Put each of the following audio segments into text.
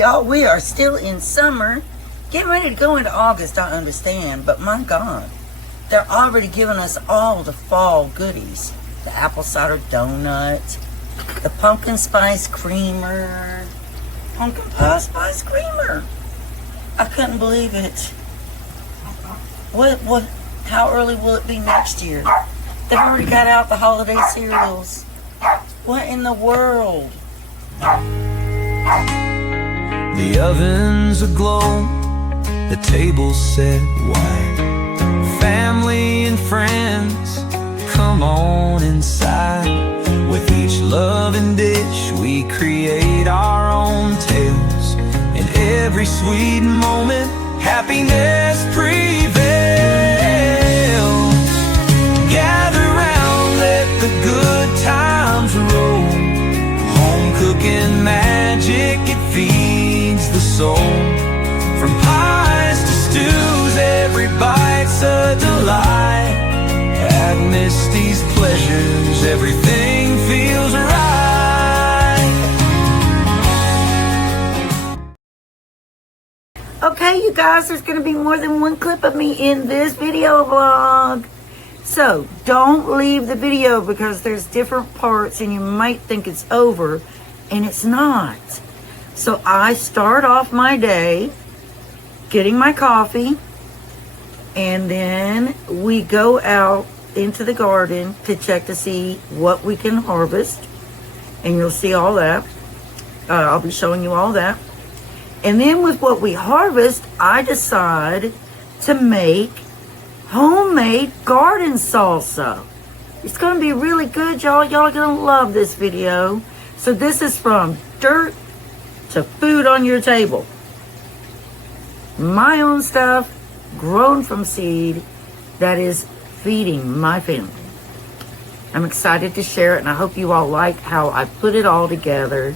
Y'all, we are still in summer. Getting ready to go into August, I understand. But my God, they're already giving us all the fall goodies. The apple cider donut, the pumpkin spice creamer, pumpkin pie spice creamer. I couldn't believe it. How early will it be next year? They've already got out the holiday cereals. What in the world? The oven's aglow, the table's set wide. Family and friends, come on inside. With each loving dish, we create our own tales. In every sweet moment, happiness prevails. Gather round, let the good times roll. Home cooking magic, it feeds the soul. From pies to stews, every bite's a delight. At Misty's Pleasures, everything feels right. Okay, you guys, there's going to be more than one clip of me in this video vlog. So, don't leave the video because there's different parts and you might think it's over, and it's not. So, I start off my day getting my coffee, and then we go out into the garden to check to see what we can harvest, and you'll see all that. I'll be showing you all that. And then with what we harvest, I decide to make homemade garden salsa. It's going to be really good, y'all. Y'all are going to love this video. So this is from dirt to food on your table. My own stuff, grown from seed, that is feeding my family. I'm excited to share it, and I hope you all like how I put it all together.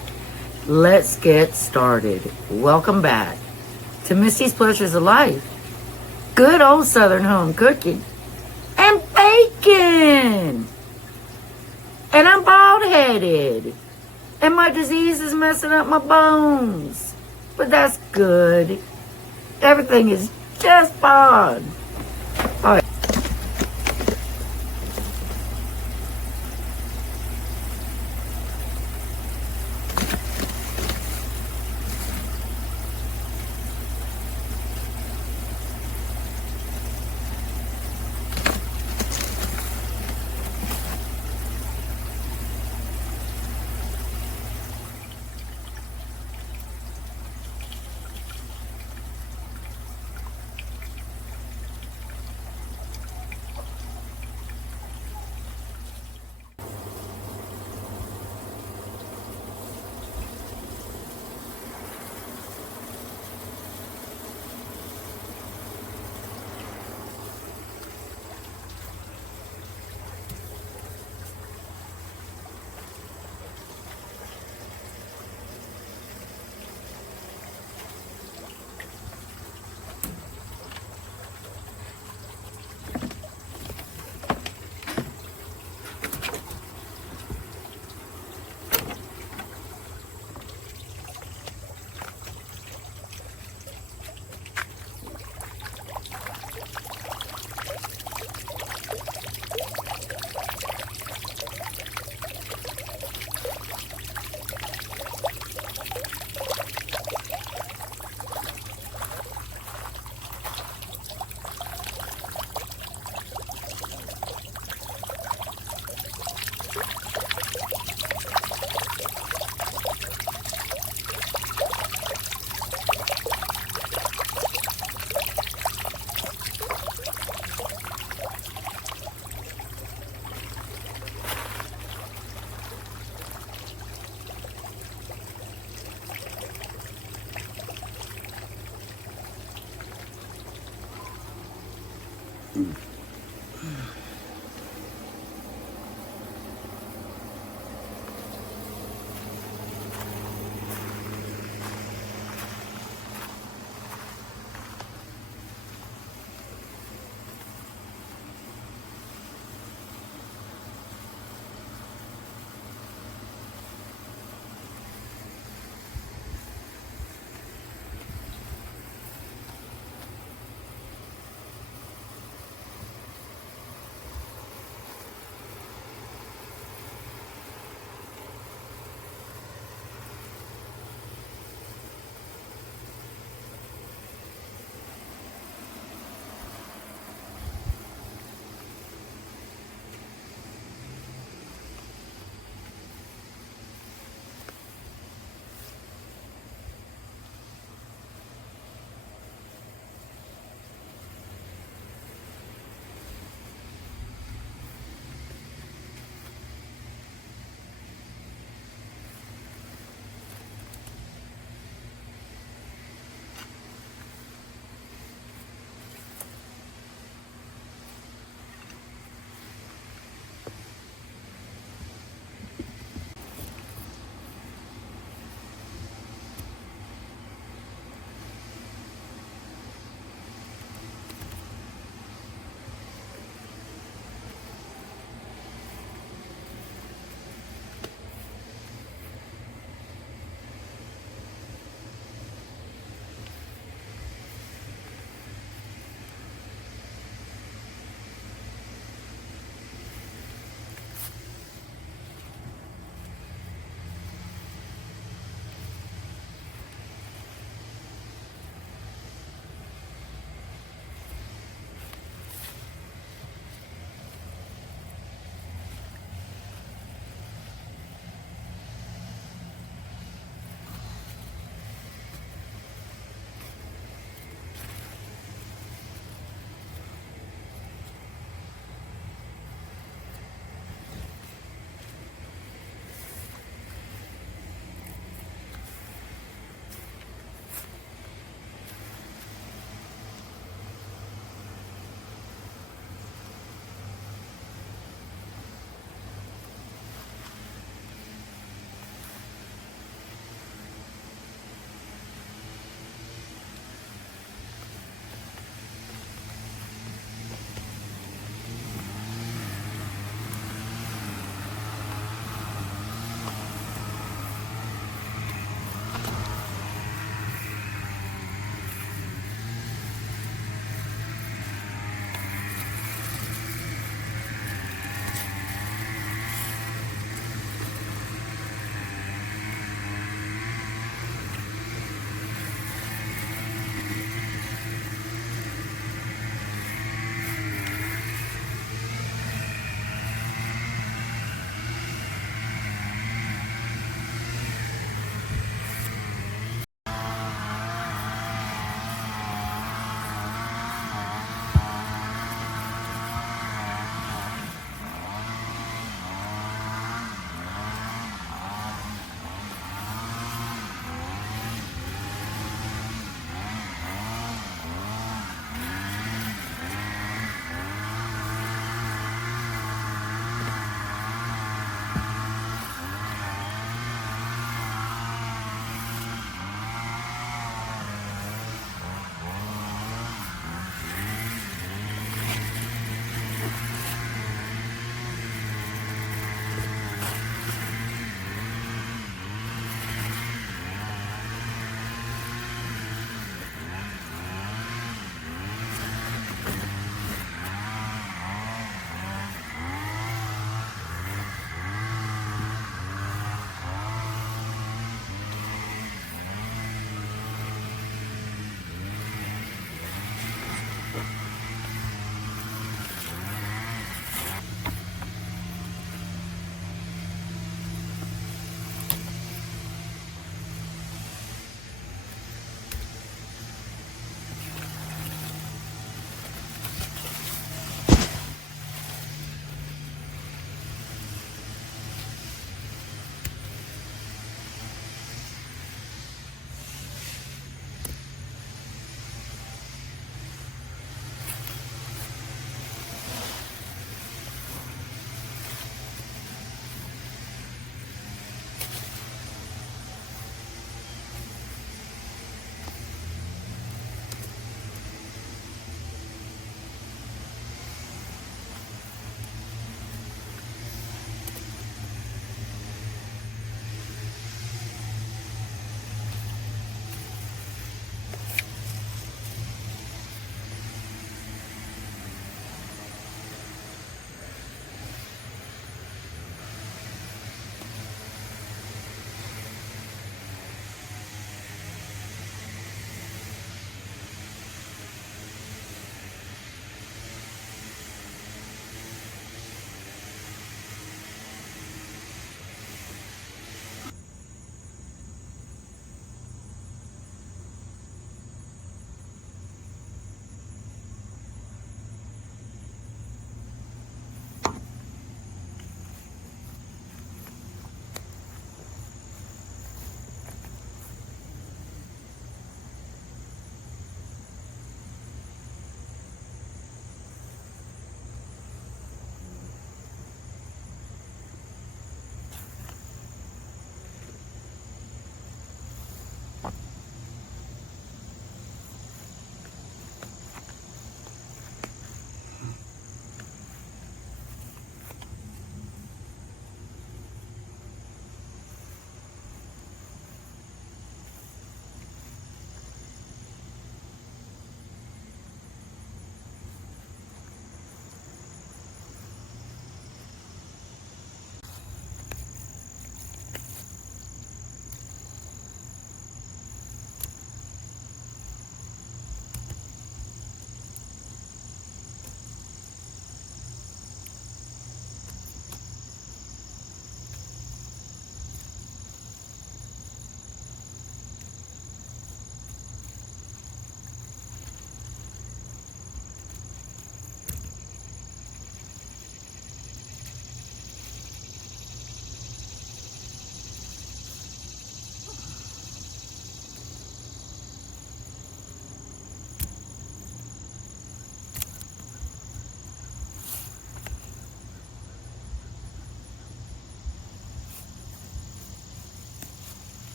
Let's get started. Welcome back to Misty's Pleasures of Life. Good old Southern home cooking. And bacon. And I'm bald-headed. And my disease is messing up my bones. But that's good. Everything is just fine. All right.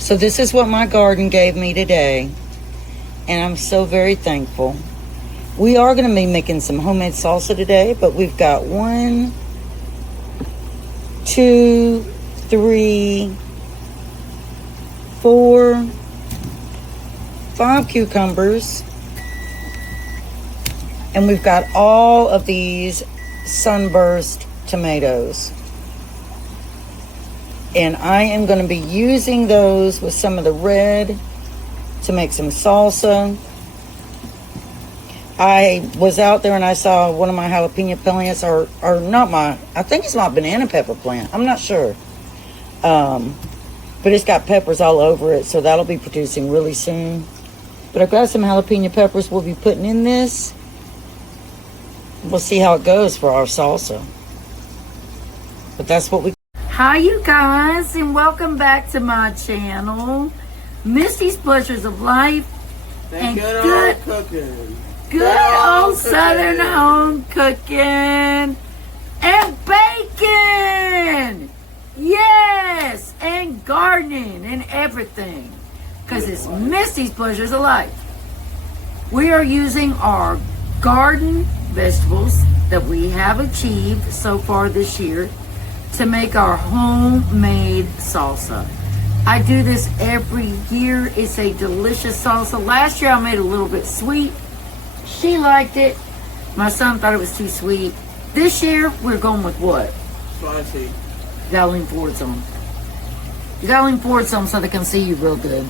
So this is what my garden gave me today, and I'm so very thankful. We are going to be making some homemade salsa today, but we've got 1, 2, 3, 4, 5 cucumbers, and we've got all of these sunburst tomatoes. And I am going to be using those with some of the red to make some salsa. I was out there and I saw one of my jalapeno plants, or not my, I think it's my banana pepper plant. I'm not sure. But it's got peppers all over it, so that'll be producing really soon. But I've got some jalapeno peppers we'll be putting in this. We'll see how it goes for our salsa. But that's what we... Hi you guys, and welcome back to my channel, Misty's Pleasures of Life. And good old cooking. Good old Southern home cooking and bacon. Yes, and gardening and everything, because it's Misty's Pleasures of Life. We are using our garden vegetables that we have achieved so far this year to make our homemade salsa. I do this every year. It's a delicious salsa. Last year I made it a little bit sweet. She liked it. My son thought it was too sweet. This year we're going with what? Spicy. You gotta lean forward some. You gotta lean forward some so they can see you real good.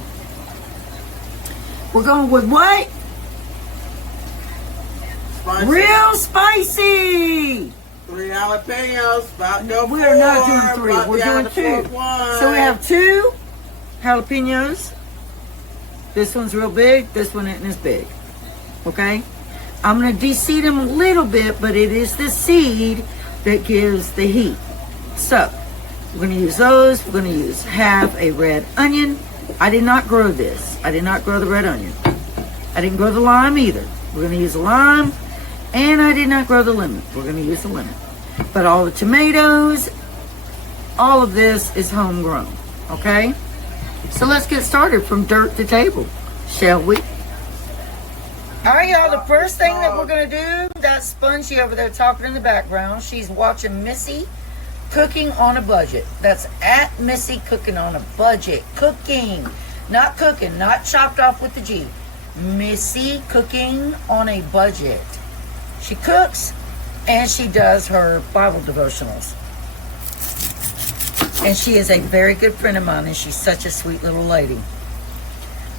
We're going with what? Spicy. Real spicy! 3 jalapenos, about to go We 4. are not doing 3, about we're down doing to 2. 1. So we have 2 jalapenos. This one's real big, this one isn't as big. Okay? I'm going to de-seed them a little bit, but it is the seed that gives the heat. So, we're going to use those. We're going to use half a red onion. I did not grow this. I did not grow the red onion. I didn't grow the lime either. We're going to use the lime. And I did not grow the lemon. We're going to use the lemon. But all the tomatoes, all of this is homegrown. Okay? So let's get started from dirt to table, shall we? All right, y'all. The first thing that we're going to do, that's Spongy over there talking in the background. She's watching Missy cooking on a budget. That's at Missy cooking on a budget. Cooking. Not cooking. Not chopped off with the G. Missy cooking on a budget. She cooks and she does her Bible devotionals. And she is a very good friend of mine, and she's such a sweet little lady.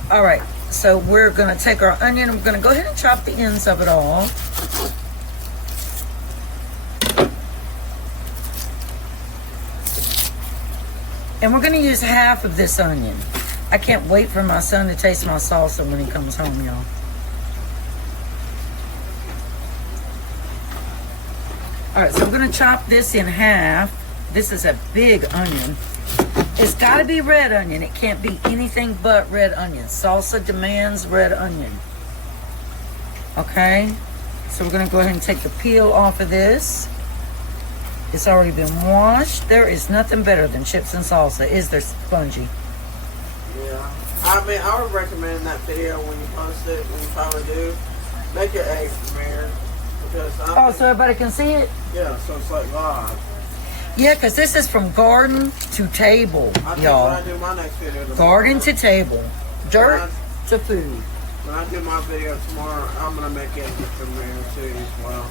All right, so we're going to take our onion and we're going to go ahead and chop the ends of it all. And we're going to use half of this onion. I can't wait for my son to taste my salsa when he comes home, y'all. All right, so I'm going to chop this in half. This is a big onion. It's got to be red onion. It can't be anything but red onion. Salsa demands red onion. Okay, so we're going to go ahead and take the peel off of this. It's already been washed. There is nothing better than chips and salsa, is there, Spongy? Yeah. I mean, I would recommend that video when you post it, when you probably do. Make your eggs premiere. Because So everybody can see it? Yeah, so it's like live. Yeah, because this is from garden to table, I think y'all. when I do my next video tomorrow, Garden to table. Dirt to food. When I do my video tomorrow, I'm going to make it premiere too as well.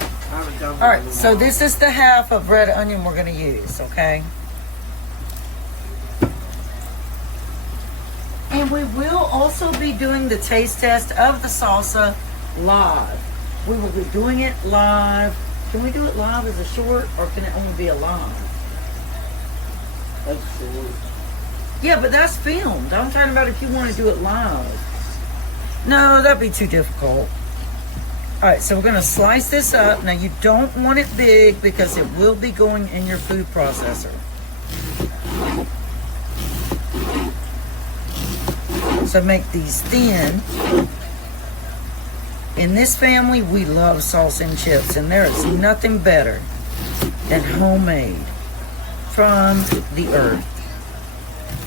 I haven't done All right, so this is the half of red onion we're going to use, okay? And we will also be doing the taste test of the salsa live. We will be doing it live. Can we do it live as a short, or can it only be a live? That's cool. Yeah, but that's filmed. I'm talking about if you want to do it live. No, that'd be too difficult. All right, so we're going to slice this up. Now, you don't want it big because it will be going in your food processor. So make these thin. In this family, we love salsa and chips, and there is nothing better than homemade from the earth.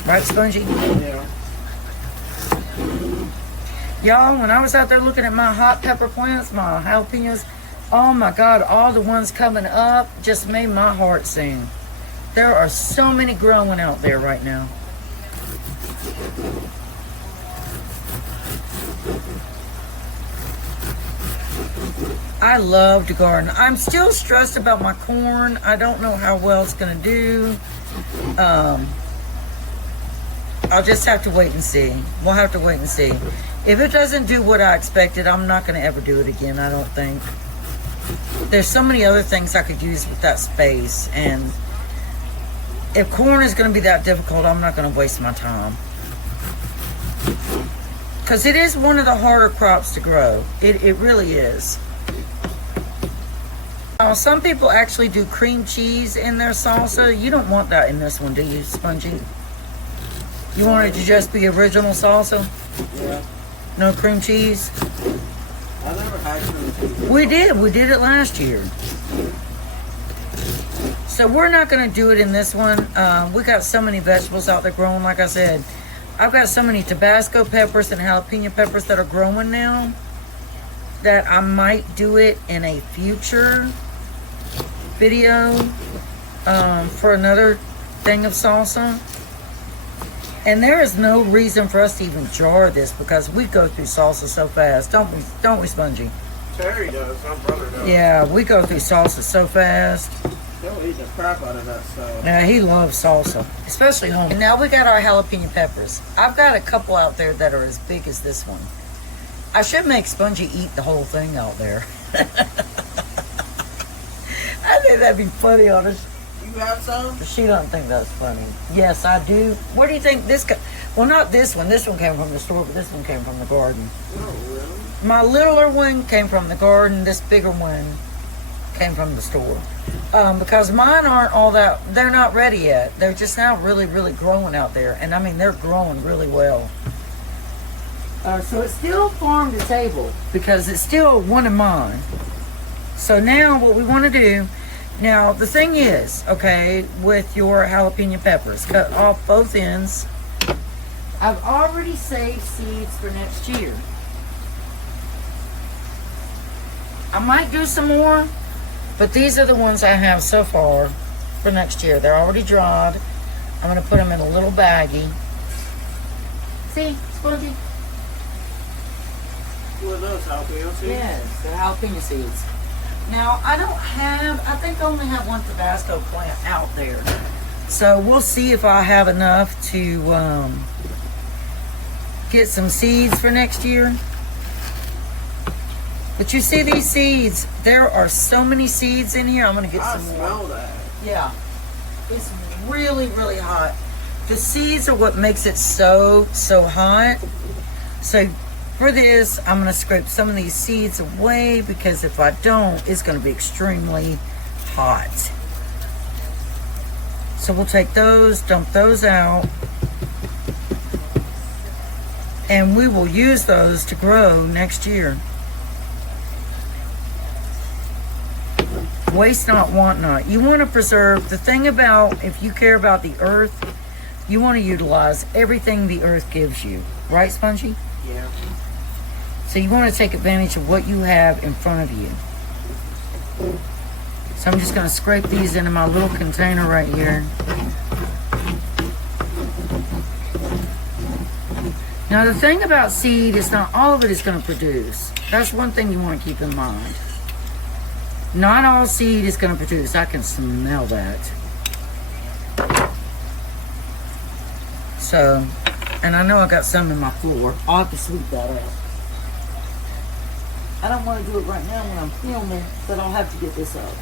Right, Spongy? Yeah. Y'all, when I was out there looking at my hot pepper plants, my jalapenos, oh my God, all the ones coming up just made my heart sing. There are so many growing out there right now. I love to garden. I'm still stressed about my corn. I don't know how well it's going to do. I'll just have to wait and see. We'll have to wait and see. If it doesn't do what I expected, I'm not going to ever do it again, I don't think. There's so many other things I could use with that space. And if corn is going to be that difficult, I'm not going to waste my time. Because it is one of the harder crops to grow. It really is. Some people actually do cream cheese in their salsa. You don't want that in this one, do you, Spongy? You want it to just be original salsa? Yeah. No cream cheese? I never had cream cheese. We did it last year. So we're not going to do it in this one. We got so many vegetables out there growing, like I said. I've got so many Tabasco peppers and jalapeno peppers that are growing now that I might do it in a future video for another thing of salsa. And there is no reason for us to even jar this because we go through salsa so fast, don't we, Spongy? Terry does, my brother does. Yeah, we go through salsa so fast. He'll eat the crap out of that stuff. Yeah, he loves salsa, especially home. And now we got our jalapeno peppers. I've got a couple out there that are as big as this one. I should make Spongy eat the whole thing out there. I think that'd be funny on us. You have some? She don't think that's funny. Yes, I do. Where do you think this? Well, not this one. This one came from the store, but this one came from the garden. Oh, really? My littler one came from the garden. This bigger one came from the store. Because mine aren't all that. They're not ready yet. They're just now really, really growing out there, and I mean they're growing really well. So it's still farm to table because it's still one of mine. So now what we want to do, now the thing is, okay, with your jalapeno peppers, cut off both ends. I've already saved seeds for next year. I might do some more, but these are the ones I have so far for next year. They're already dried. I'm going to put them in a little baggie. See, Spongy? What are those, jalapeno seeds? Yes, the jalapeno seeds. Now, I think I only have one Tabasco plant out there. So we'll see if I have enough to get some seeds for next year. But you see these seeds, there are so many seeds in here. I'm going to get some more. I smell that. Yeah, it's really, really hot. The seeds are what makes it so hot. So for this, I'm going to scrape some of these seeds away because if I don't, it's going to be extremely hot. So we'll take those, dump those out, and we will use those to grow next year. Waste not, want not. You want to preserve. The thing about, if you care about the earth, you want to utilize everything the earth gives you. Right, Spongy? Yeah. So you want to take advantage of what you have in front of you. So I'm just going to scrape these into my little container right here. Now the thing about seed is not all of it is going to produce. That's one thing you want to keep in mind. Not all seed is going to produce. I can smell that. So, and I know I got some in my floor. I'll have to sweep that out. I don't want to do it right now when I'm filming, but I'll have to get this up.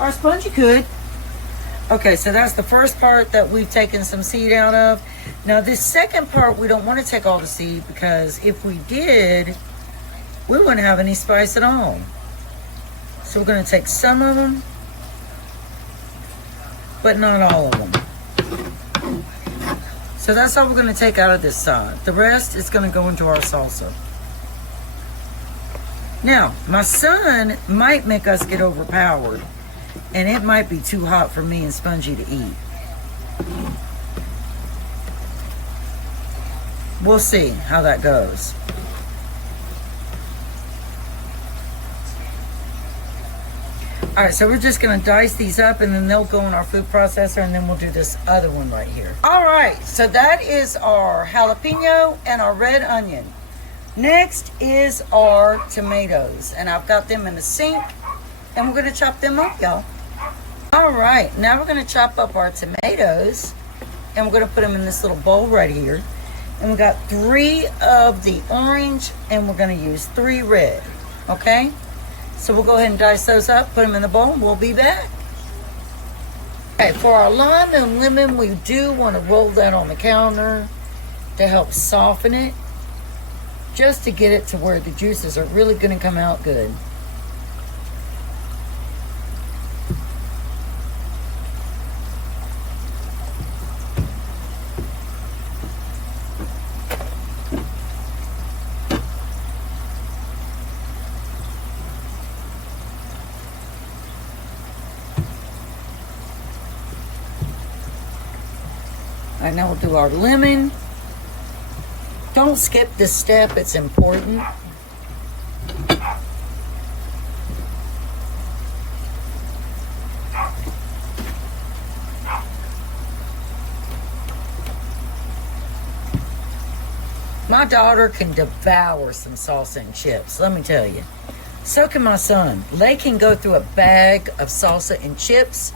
Our Spongy could. Okay, so that's the first part that we've taken some seed out of. Now this second part, we don't want to take all the seed because if we did, we wouldn't have any spice at all. So we're going to take some of them, but not all of them. So that's all we're going to take out of this side. The rest is going to go into our salsa. Now, my son might make us get overpowered, and it might be too hot for me and Spongy to eat. We'll see how that goes. Alright, so we're just going to dice these up and then they'll go in our food processor and then we'll do this other one right here. Alright, so that is our jalapeno and our red onion. Next is our tomatoes. And I've got them in the sink and we're going to chop them up, y'all. Alright, now we're going to chop up our tomatoes and we're going to put them in this little bowl right here. And we got 3 of the orange and we're going to use 3 red. Okay? So we'll go ahead and dice those up, put them in the bowl, and we'll be back. Okay, for our lime and lemon, we do want to roll that on the counter to help soften it, just to get it to where the juices are really going to come out good. All right, now we'll do our lemon. Don't skip this step, it's important. My daughter can devour some salsa and chips, let me tell you. So can my son. They can go through a bag of salsa and chips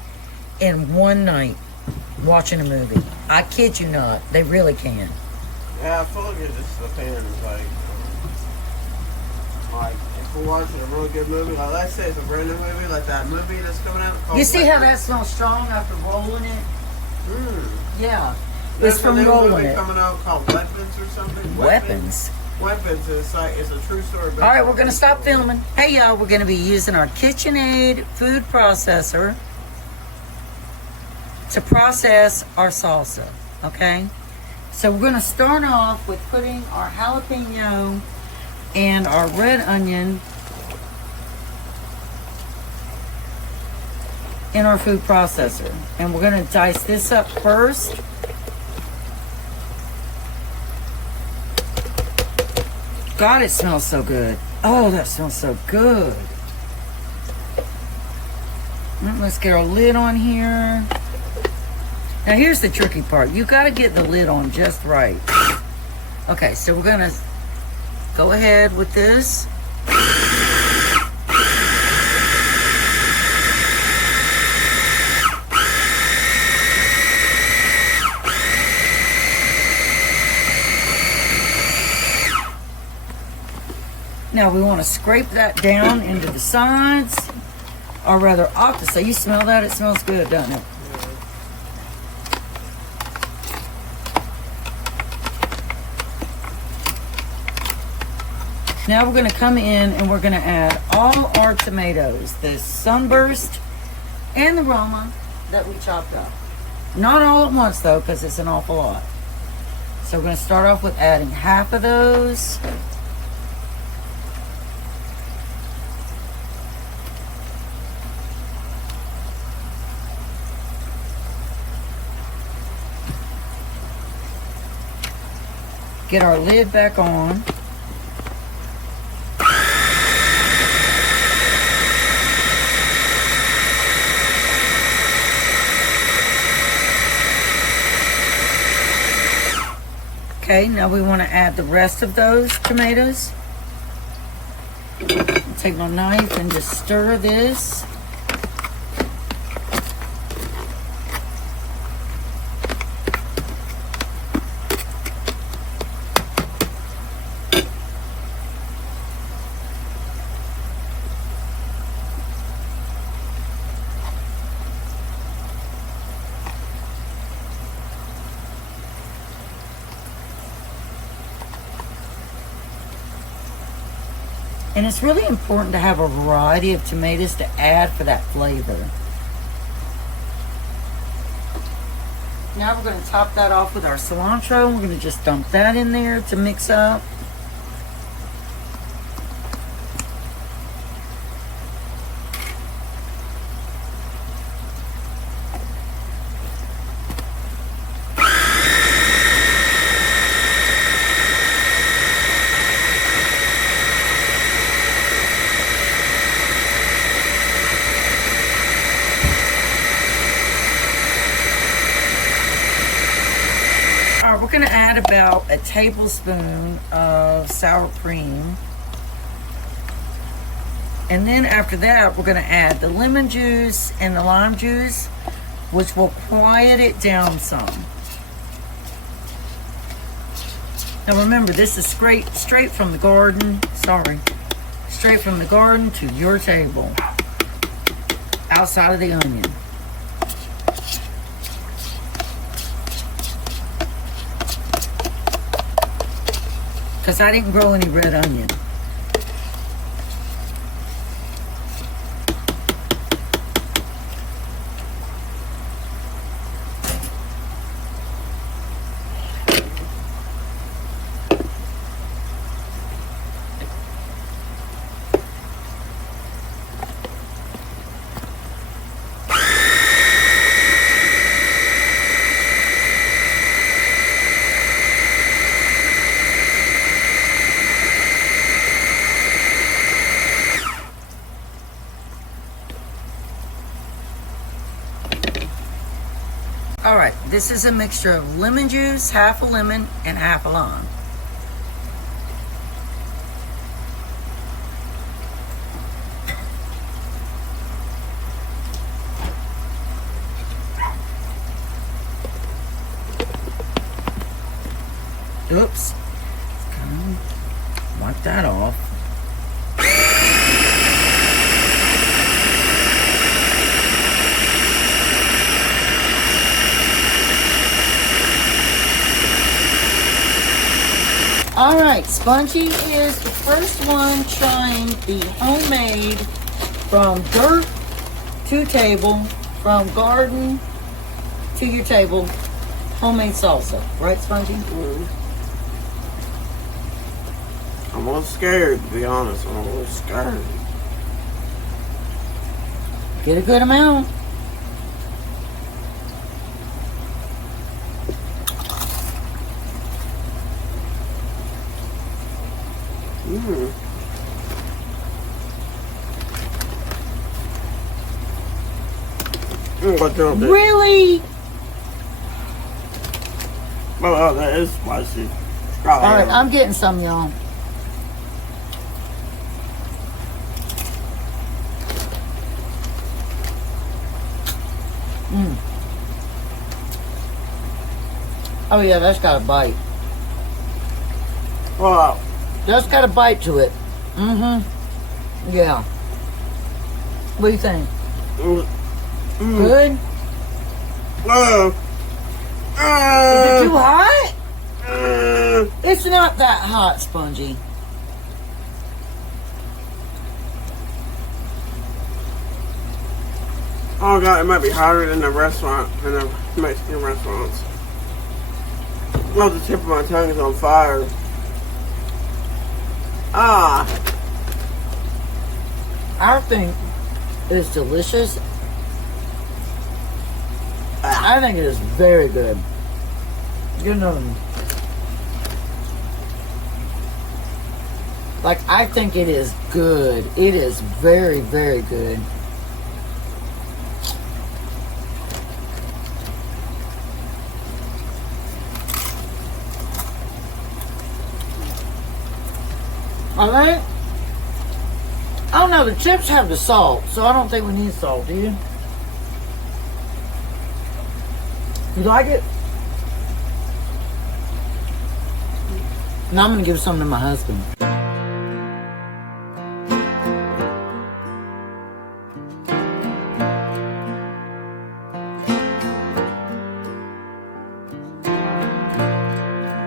in one night watching a movie. I kid you not, they really can. Yeah, I feel like it just depends. Like if we're watching a really good movie, like let's say it's a brand new movie, like that movie that's coming out. You see how that smells strong after rolling it? Yeah. There's It's from rolling movie it. coming out called Weapons or something. Weapons. Weapons is like it's a true story. All right, we're gonna stop filming. Hey y'all, we're gonna be using our KitchenAid food processor to process our salsa, okay? So we're gonna start off with putting our jalapeno and our red onion in our food processor. And we're gonna dice this up first. God, it smells so good. Oh, that smells so good. Let's get our lid on here. Now here's the tricky part. You got to get the lid on just right. Okay, so we're going to go ahead with this. Now we want to scrape that down into the sides, or rather off the side. You smell that? It smells good, doesn't it? Now we're going to come in and we're going to add all our tomatoes, the sunburst and the Roma that we chopped up. Not all at once though, because it's an awful lot. So we're going to start off with adding half of those. Get our lid back on. Okay, now we want to add the rest of those tomatoes. Take my knife and just stir this. And it's really important to have a variety of tomatoes to add for that flavor. Now we're going to top that off with our cilantro. We're going to just dump that in there to mix up. add about a tablespoon of sour cream. And then after that, we're going to add the lemon juice and the lime juice, which will quiet it down some. Now remember, this is straight from the garden. Sorry. Straight from the garden to your table. Outside of the onion. Because I didn't grow any red onion. Alright, this is a mixture of lemon juice, half a lemon, and half a lime. Oops. Wipe that off. Alright, Spongy is the first one trying the homemade from dirt to table, from garden to your table, homemade salsa. Right, Spongy? I'm a little scared, to be honest. I'm a little scared. Get a good amount. Really? Oh, that is spicy. Alright, I'm getting some, y'all. Oh yeah, that's got a bite. Wow. That's got a bite to it. Yeah. What do you think? Good? Is it too hot? It's not that hot, Spongy. Oh god, it might be hotter than the restaurant, than the Mexican restaurants. Oh, the tip of my tongue is on fire. I think it's delicious. I think it is very good. You know, like, I think it is good. It is very, very good. Alright? I don't know, the chips have the salt, so I don't think we need salt, do you? You like it? Now I'm going to give some to my husband.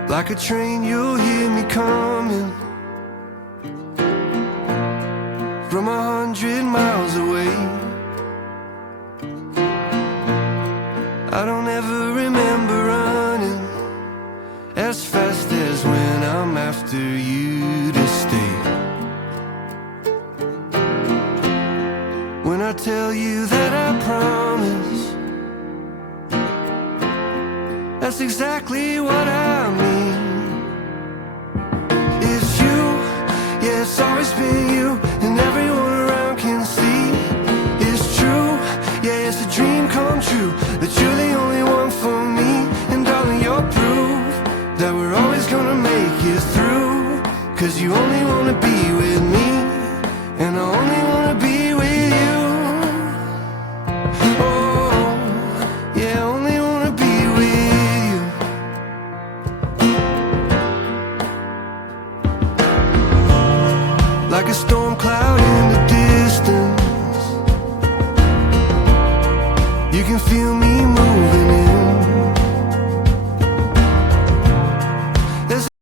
Like a train, you'll hear me coming from 100 miles away. I don't ever remember running as fast as when I'm after you to stay. When I tell you that I promise, that's exactly what I mean. It's you, yeah, it's always been you, and everyone around can see. It's true, yeah, it's a dream come true, that you're the only one for me. And darling, you're proof that we're 'cause you only wanna be with me, and I only wanna be with you. Oh, yeah, I only wanna be with you. Like a storm cloud in the distance, you can feel me